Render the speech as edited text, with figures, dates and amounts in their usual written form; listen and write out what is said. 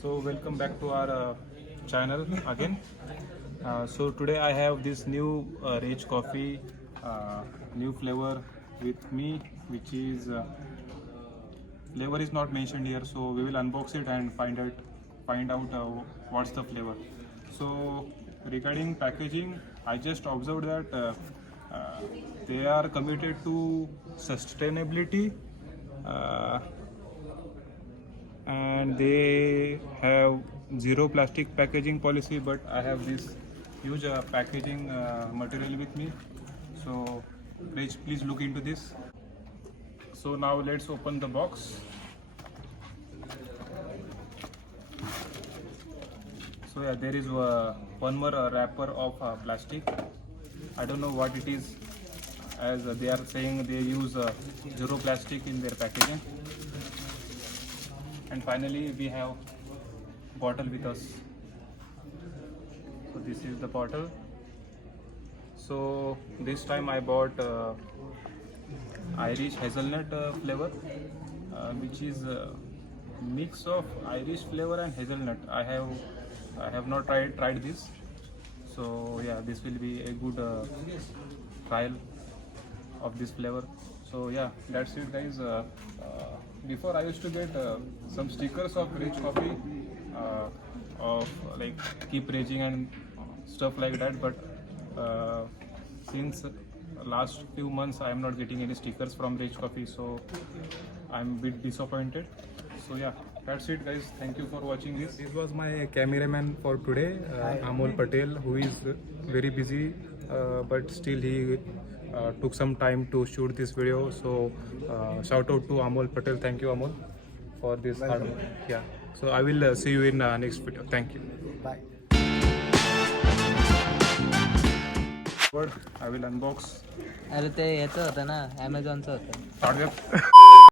So welcome back to our channel again. So today I have this new rich coffee, new flavor with me, which is flavor is not mentioned here. So we will unbox it and find out what's the flavor. So regarding packaging, I just observed that they are committed to sustainability. And they have zero plastic packaging policy, but I have this huge packaging material with me, so please look into this. So now let's open the box. So yeah, there is one more wrapper of plastic. I don't know what it is, as they are saying they use zero plastic in their packaging. And finally we have bottle with us. So this is the bottle. So this time I bought Irish hazelnut flavor, which is a mix of Irish flavor and hazelnut. I have not tried this. So yeah, this will be a good trial of this flavor. So yeah, that's it guys. Before I used to get some stickers of rich coffee, of like keep raging and stuff like that, but since last few months I am not getting any stickers from rich coffee, so I'm a bit disappointed. So yeah, that's it guys, thank you for watching this. This was my cameraman for today, Amol Patel, who is very busy, but still he took some time to shoot this video. So shout out to Amol Patel. Thank you Amol for this hard work. Yeah, so I will see you in next video. Thank you. Bye. I will unbox. अरे ते याचं होतं ना, ॲमेझॉनचं होतं. Start